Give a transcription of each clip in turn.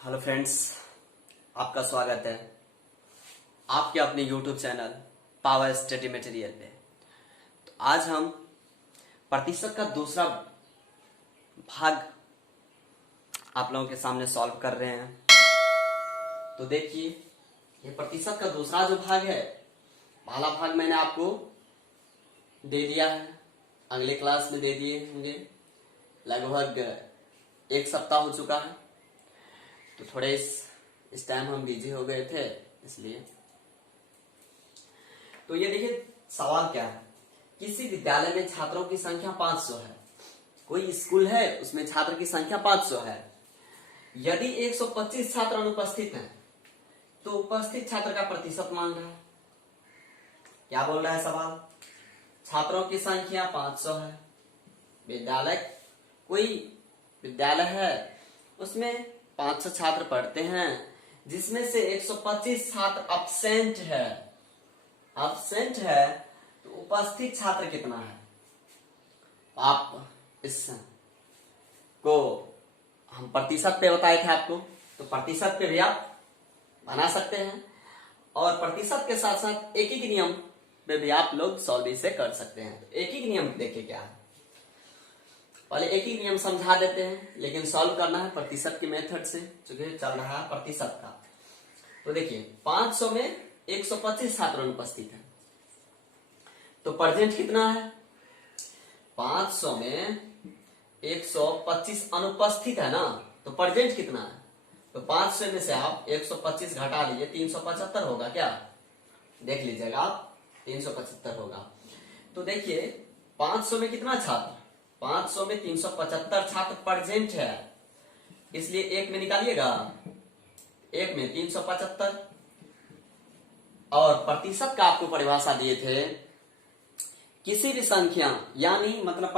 Hello friends, आपका स्वागत है आपके अपने YouTube channel power study material पे। तो आज हम प्रतिशत का दूसरा भाग आप लोगों के सामने सॉल्व कर रहे हैं। तो देखिए, ये प्रतिशत का दूसरा जो भाग है, पहला भाग मैंने आपको दे दिया है, अगले क्लास में दे दिए होंगे। लगभग एक सप्ताह हो चुका है, तो थोड़े इस टाइम हम बिजी हो गए थे, इसलिए। तो ये देखिए, सवाल क्या है। किसी विद्यालय में छात्रों की संख्या 500 है। कोई स्कूल है, उसमें छात्र की संख्या 500 है। यदि 125 छात्र अनुपस्थित हैं, तो उपस्थित छात्र का प्रतिशत मांग रहा है। क्या बोल रहा है सवाल? छात्रों की संख्या 500 है। कोई विद्यालय है, उसमें 500 छात्र पढ़ते हैं, जिसमें से 125 छात्र अब्सेंट है। तो उपस्थित छात्र कितना है? आप इस को हम प्रतिशत पे बताए थे आपको, तो प्रतिशत पे भी आप बना सकते हैं, और प्रतिशत के साथ साथ एक ही नियम पे भी आप लोग सॉल्व इसे कर सकते हैं। तो एक ही नियम देखिए क्या है, पहले एक ही नियम समझा देते हैं, लेकिन सॉल्व करना है प्रतिशत की मेथड से, चूंकि चल रहा है प्रतिशत का। तो देखिए, 500 में 125 छात्र अनुपस्थित हैं, तो प्रेजेंट कितना है? 500 में 125 अनुपस्थित है ना, तो प्रेजेंट कितना है? तो 500 में से आप 125 घटा लीजिए, 375 होगा। क्या देख लीजिएगा आप, 375 होगा। तो देखिए, 500 में कितना छात्र? 500 में 375 छात्र प्रेजेंट है, इसलिए एक में निकालिएगा, एक में 375। और प्रतिशत का आपको परिभाषा दिए थे, किसी भी संख्या यानी मतलब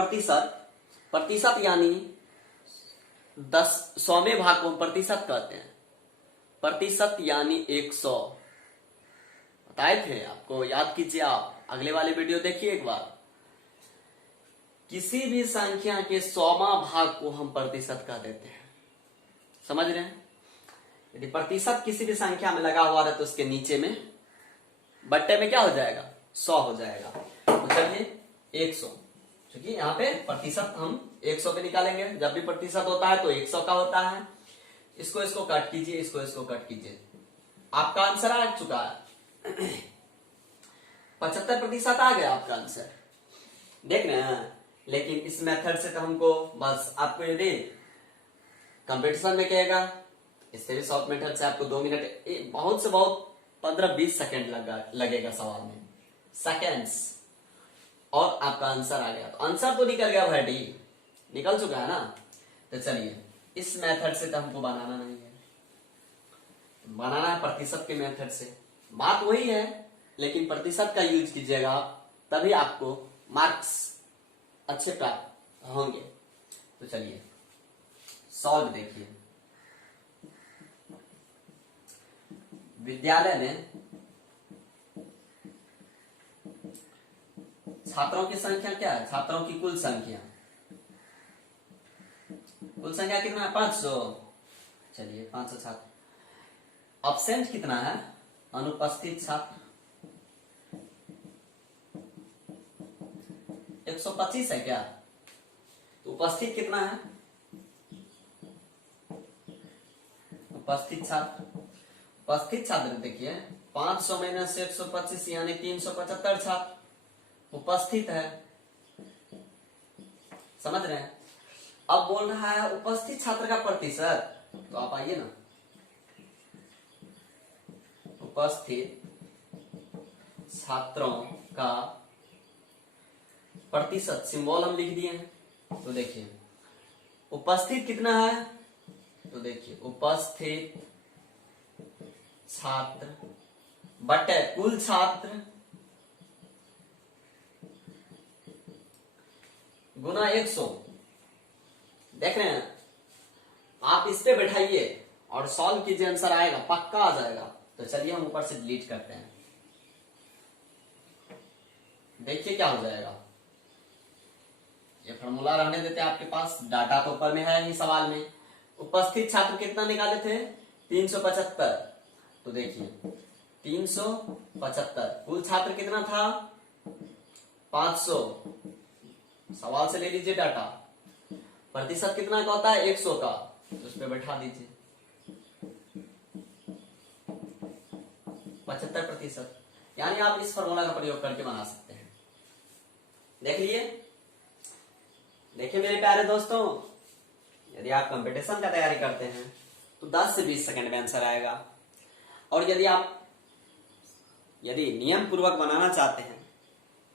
प्रतिशत यानी 100वें भाग को हम प्रतिशत कहते हैं। प्रतिशत यानी 100 बताए थे आपको, याद कीजिए, आप अगले वाले वीडियो देखिए एक बार। किसी भी संख्या के 100वां भाग को हम प्रतिशत कह देते हैं, समझ रहे हैं? यदि प्रतिशत किसी भी संख्या में लगा हुआ है, तो उसके नीचे में बट्टे में क्या हो जाएगा? 100 हो जाएगा। तो चलिए 100, क्योंकि यहाँ पे प्रतिशत हम 100 पे निकालेंगे। जब भी प्रतिशत होता है तो 100 का होता है। इसको कट कीजिए, इसको कट कीजिए, आपका आंसर आ चुका है। 75% आ गया आपका आंसर, देख रहे हैं। लेकिन इस मेथड से तो हमको बस, आपको यदि कंपटीशन में कहेगा, इससे भी शॉर्ट मेथड से आपको 2 मिनट, बहुत से बहुत 15-20 सेकेंड लगेगा सवाल में, सेकेंड्स, और आपका आंसर आ गया। तो आंसर तो निकल गया भाई, निकल चुका है ना। तो चलिए, इस मेथड से तो हमको बनाना नहीं है, बनाना है प्रतिशत के मेथड से। बात वही है, लेकिन प्रतिशत का यूज कीजिएगा आप, तभी आपको मार्क्स अच्छे प्राप्त होंगे। तो चलिए सॉल्व देखिए। विद्यालय में छात्रों की संख्या क्या है? छात्रों की कुल संख्या कितना है? 500। चलिए 500 छात्र। अब्सेंट कितना है? अनुपस्थित छात्र 125 है क्या? तो उपस्थित कितना है? उपस्थित छात्र देखिए, 500 माइनस 125 यानी 375 छात्र उपस्थित है, समझ रहे हैं? अब बोल रहा है उपस्थित छात्र का प्रतिशत, तो आप आइए ना, उपस्थित छात्रों का प्रतिशत, सिंबल हम लिख दिए हैं। तो देखिए, उपस्थित कितना है? तो देखिए, उपस्थित छात्र बटे कुल छात्र गुना 100। देख रहे हैं? आप इस पे बैठाइए और सॉल्व कीजिए, आंसर आएगा, पक्का आ जाएगा। तो चलिए हम ऊपर से डिलीट करते हैं, देखिए क्या हो जाएगा। ये फॉर्मूला रहने देते हैं आपके पास, डाटा तो ऊपर में है ही सवाल में। उपस्थित छात्र कितना निकाले थे? 375। तो देखिए 375, कुल छात्र कितना था? 500। सवाल से ले लीजिए डाटा। प्रतिशत कितना का होता है? 100 का, तो उस पर बैठा दीजिए 75%। यानी आप इस फॉर्मूला का प्रयोग करके बना सकते हैं। देख लिए। देखिए मेरे प्यारे दोस्तों, यदि आप कंपटीशन का तैयारी करते हैं तो 10 से 20 सेकंड में आंसर आएगा। और यदि नियम पूर्वक बनाना चाहते हैं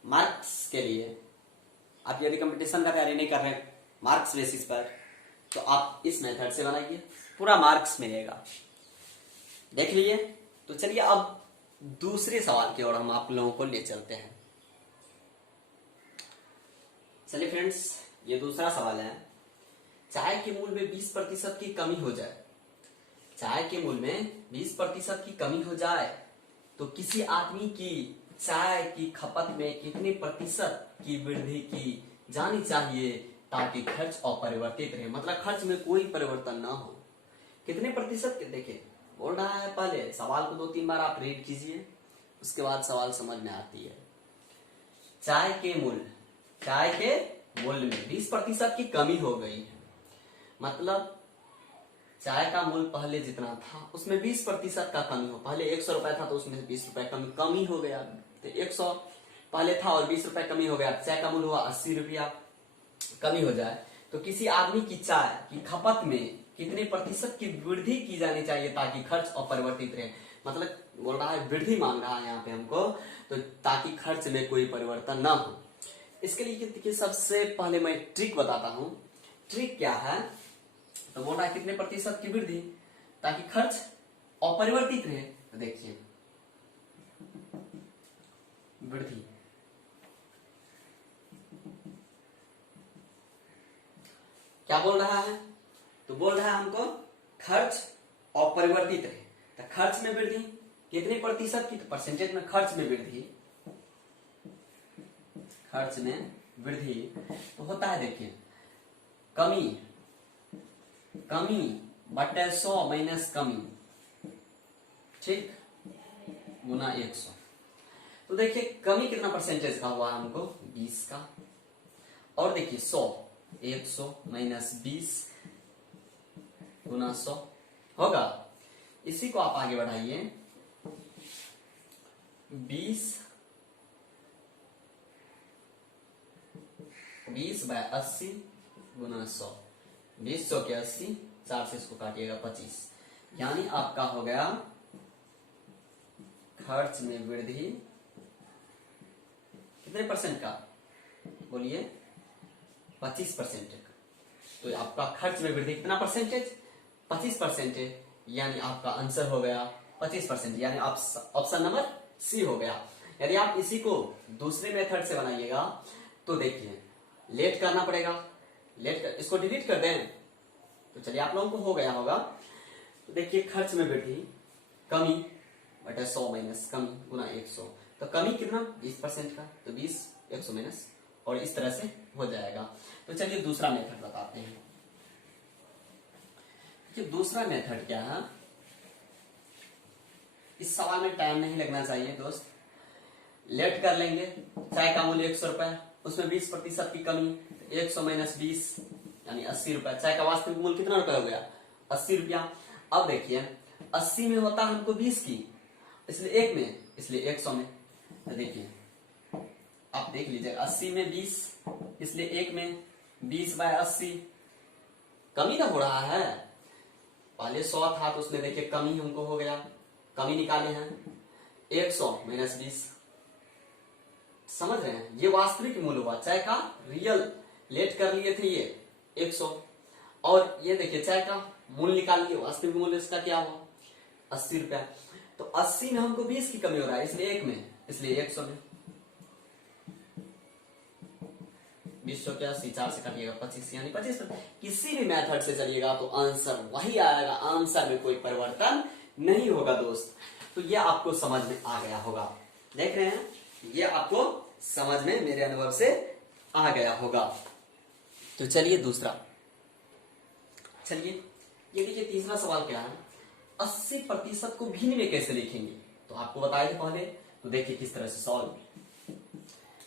मार्क्स के लिए, आप यदि कंपटीशन का तैयारी नहीं कर रहे मार्क्स बेसिस पर, तो आप इस मेथड से बनाइए, पूरा मार्क्स मिलेगा। देख लिए। तो चलिए अब दूसरे सवाल की ओर हम आप लोगों को ले चलते हैं। चलिए फ्रेंड्स, ये दूसरा सवाल है। चाय के मूल्य में 20% की कमी हो जाए, चाय के मूल्य में 20% की कमी हो जाए तो किसी आदमी की चाय की खपत में कितने प्रतिशत की वृद्धि की जानी चाहिए ताकि खर्च अपरिवर्तित रहे। मतलब खर्च में कोई परिवर्तन ना हो। कितने प्रतिशत के? देखिए बोल रहा है, पहले सवाल को 2-3 बार आप रीड कीजिए, उसके बाद सवाल समझ में आती है। चाय के मूल्य में 20% की कमी हो गई है। मतलब चाय का मूल्य पहले जितना था उसमें 20% का कमी हो। पहले 100 रुपए था तो उसमें 20 रुपए कमी हो गया। तो 100 पहले था और 20 रुपए कमी हो गया। चाय का मूल्य हुआ 80 रुपया, कमी हो जाए तो किसी आदमी की चाय की खपत में कितने प्रतिशत की वृद्धि की जानी चाहिए ताकि खर्च अपरिवर्तित रहे। मतलब बोल रहा है वृद्धि मांग रहा है यहाँ पे हमको, तो ताकि खर्च में कोई परिवर्तन ना हो। इसके लिए सबसे पहले मैं ट्रिक बताता हूँ। ट्रिक क्या है? तो बोल रहा है कितने प्रतिशत की वृद्धि ताकि खर्च अपरिवर्तित रहे। तो देखिए वृद्धि, क्या बोल रहा है? तो बोल रहा है हमको खर्च अपरिवर्तित रहे। तो खर्च में वृद्धि कितने प्रतिशत की? तो परसेंटेज में खर्च में वृद्धि तो होता है, देखिए कमी बटे 100 माइनस कमी, ठीक, गुना 100। तो देखिए कमी कितना परसेंटेज का हुआ हमको? 20 का। और देखिए 100 माइनस 20 गुना 100 होगा। इसी को आप आगे बढ़ाइए, 20/80 गुना 100। 20 100 के 80, 4 से इसको काटिएगा 25। यानी आपका हो गया खर्च में वृद्धि कितने परसेंट का? बोलिए 25%। तो आपका खर्च में वृद्धि कितना परसेंटेज? 25%। यानी आपका आंसर हो गया 25%। यानी आप ऑप्शन नंबर सी हो गया। यदि आप इसी को दूसरे मेथड से बनाइएगा तो देखिए लेट करना पड़ेगा। इसको डिलीट कर दें तो चलिए आप लोगों को हो गया होगा। तो देखिए खर्च में वृद्धि कमी बटे 100 माइनस कमी गुना 100। तो कमी कितना? 20% का। तो 20 100 माइनस, और इस तरह से हो जाएगा। तो चलिए दूसरा मेथड बताते हैं कि दूसरा मेथड क्या है। इस सवाल में टाइम नहीं लगना चाहिए दोस्त। लेट कर लेंगे। चाय का मूल्य 100 रुपए, उसमें 20% की कमी, 100 माइनस 20 यानी 80 रुपए। चाय का वास्तविक मूल्य कितना रुपए हो गया? 80 रुपया। अब देखिए 80 में होता है हमको 20 की, इसलिए 1 में, इसलिए 100 में। तो देखिए आप देख लीजिए 80 में 20, इसलिए 1 में 20/80 कमी ना हो रहा है। पहले 100 था तो उसमें देखिए कमी हमको हो गया, कमी निकाले हैं 100 माइनस 20। समझ रहे हैं? ये वास्तविक मूल्य हुआ चाय का, रियल लेट कर लिए थे ये 100। और ये देखिए चाय का मूल्य निकाल लिए, वास्तविक मूल्य इसका क्या हुआ? 80 रुपया। तो 80 में हमको 20 की कमी हो रहा है, इसलिए 1 में, इसलिए 100 में। 20 100 क्या 80, 4 से काटिएगा 25, यानी 25। किसी भी मेथड से चलिएगा तो आंसर वही आएगा। आंसर में कोई परिवर्तन नहीं होगा दोस्त। तो ये आपको समझ में आ गया होगा। देख रहे हैं, ये आपको समझ में मेरे अनुभव से आ गया होगा। तो चलिए दूसरा, चलिए ये देखिए तीसरा सवाल क्या है, 80% को भिन्न में कैसे लिखेंगे, तो आपको बताए थे पहले। तो देखिए किस तरह से सॉल्व,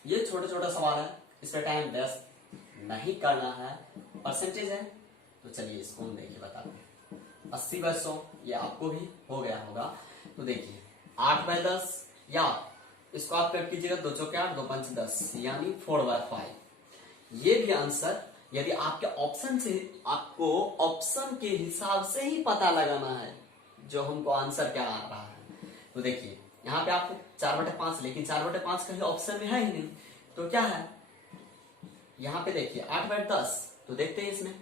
ये छोटा छोटा सवाल है, इस पर टाइम वेस्ट नहीं करना है, परसेंटेज है। तो चलिए इसको हम देखिए बताते हैं। 80/100 ये आपको भी हो गया होगा। तो देखिए 8/10, या इसको आप कट कीजिएगा, 2 चौके 8, 2 पंच 10, यानी 4/5। ये भी आंसर यदि आपके ऑप्शन से, आपको ऑप्शन के हिसाब से ही पता लगाना है जो हमको आंसर क्या आ रहा है। तो देखिए यहाँ पे आपको 4/5, लेकिन 4/5 कहीं ऑप्शन में है ही नहीं, तो क्या है यहाँ पे देखिए 8/10। तो देखते हैं इसमें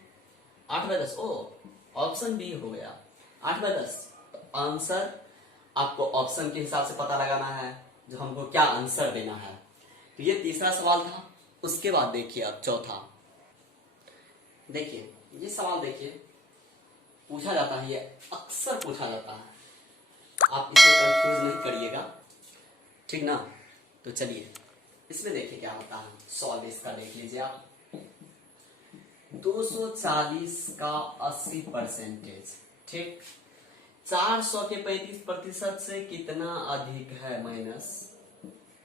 8/10, ओ ऑप्शन बी हो गया 8/10। तो आंसर आपको ऑप्शन के हिसाब से पता लगाना है जो हमको क्या आंसर देना है। तो ये तीसरा सवाल था। उसके बाद देखिए अब चौथा, देखिए ये सवाल देखिए पूछा जाता है, ये अक्सर पूछा जाता है, आप इसे कंफ्यूज नहीं करिएगा, ठीक ना। तो चलिए इसमें देखिए क्या होता है, सॉल्व इसका देख लीजिए आप। 240 का 80%, ठीक। 400 के 35% से कितना अधिक है, माइनस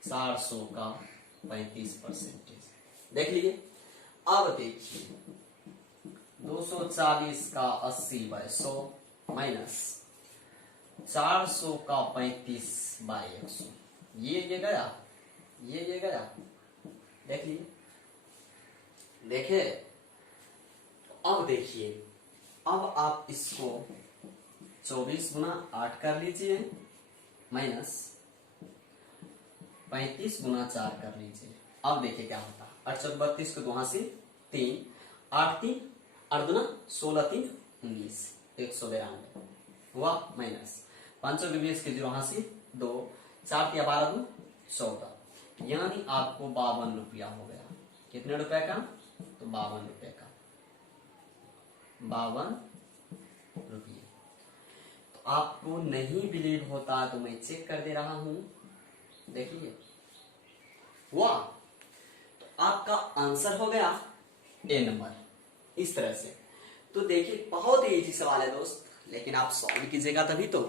400 का 35%। देख लीजिए। अब देखिए 240 का 80/100 माइनस 400 का 35/100, ये गया, ये गया। देख लीजिए, देखे। अब देखिए, अब आप इसको 24 × 8 कर लीजिए, माइनस 35 × 4 कर लीजिए। अब देखिए क्या होता है, 8 × 32 को 2 से 3, 8 3 8 दूना 16 3 19, 192 हुआ, माइनस 520 के 0 से 2, 4 3 12 2 14, यानी आपको 52 रुपया हो गया। कितने रुपए का, तो 52 रुपए का, 52 रुपये। तो आपको नहीं बिलीव होता तो मैं चेक कर दे रहा हूं, देखिए हुआ। तो आपका आंसर हो गया ए नंबर, इस तरह से। तो देखिए बहुत ही इजी सवाल है दोस्त, लेकिन आप सॉल्व कीजिएगा तभी तो।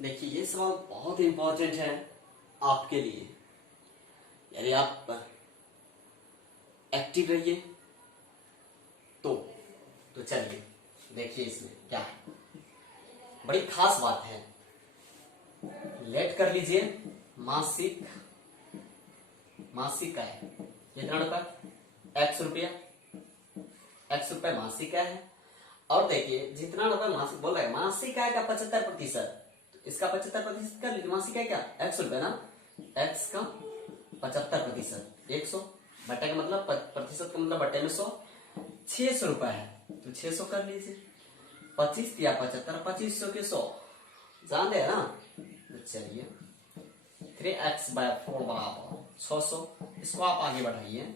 देखिए ये सवाल बहुत ही इंपॉर्टेंट है आपके लिए, यदि आप एक्टिव रहिए तो चलिए देखिए इसमें क्या है, बड़ी खास बात है। लेट कर लीजिए, मासिक है कितना रुपए, x रुपया, x रुपए मासिक है। और देखिए जितना रुपए मासिक बोल रहा है, मासिक आय का 75%, इसका 75% कर लीजिए। मासिक है क्या, x रुपए ना, x का 75%, 100 बटे का मतलब प्रतिशत का मतलब बटे में 100, 600 रुपए है तो 600 कर लीजिए। 25 या 75, 2500 के 100 जान दे ना। तो चलिए 3x/4 बराबर 600, इसको आप आगे बढ़ाइए।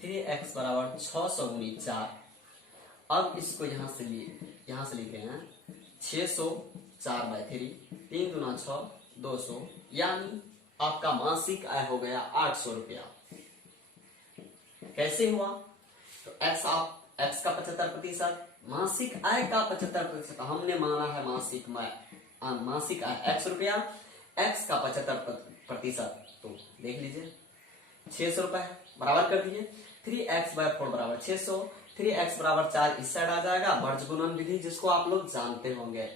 3x बराबर 600 × 4। अब इसको यहां से लिख रहे हैं 600 4/3, 3 दूना 6, 200, यानी आपका मासिक आय हो गया 800 रुपया। कैसे हुआ, तो x का 75%, मासिक आय का 75%, हमने माना है मासिक आय x रुपया, x का 75%, तो देख लीजिए 600 रुपए बराबर कर दीजिए। 3x/4 बराबर 600, 3x बराबर 4 इस साइड आ जाएगा, वर्ज गुणन विधि जिसको आप लोग जानते होंगे,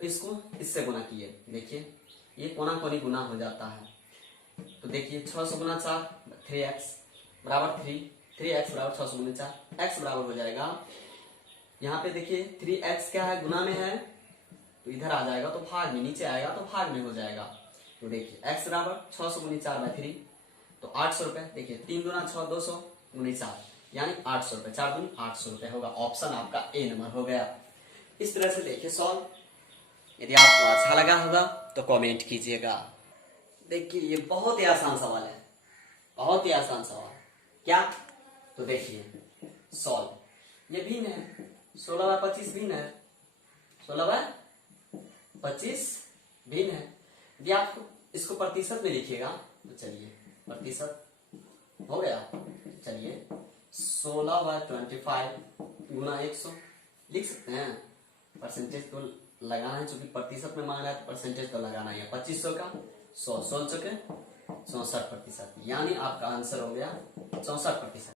इसको इससे गुना किए, देखिए ये कोना कोनी गुना हो जाता है। तो देखिए 600 × 4 3x बराबर 3x बराबर 600 × 4, x बराबर हो जाएगा, यहाँ पे देखिए 3x क्या है, गुना में है तो इधर आ जाएगा, तो भाग में, नीचे आएगा तो भाग में हो जाएगा। तो देखिए x बराबर 600 × 4/3, तो 800 रुपए। देखिए 3 दूना 6, 200 × 4, यानी 800 रुपए, 4 दूनी 800 रुपए होगा। ऑप्शन आपका ए नंबर हो गया। इस तरह से देखिए सॉल्व। यदि आपको अच्छा लगा होगा तो कमेंट कीजिएगा। देखिए ये बहुत ही आसान सवाल है, बहुत ही आसान सवाल। क्या, तो देखिए सॉल्व। ये भिन्न है, 16/25 भिन्न है, 16/25 भिन्न है। यदि आप इसको प्रतिशत में लिखिएगा तो चलिए प्रतिशत हो गया। चलिए 16/25 × 100, लिख सकते हैं। परसेंटेज तो लगाना है, क्योंकि प्रतिशत में मांग रहा है तो परसेंटेज तो लगाना ही है। 2500 का 100, 16 के 64%, यानी आपका आंसर हो गया 64%।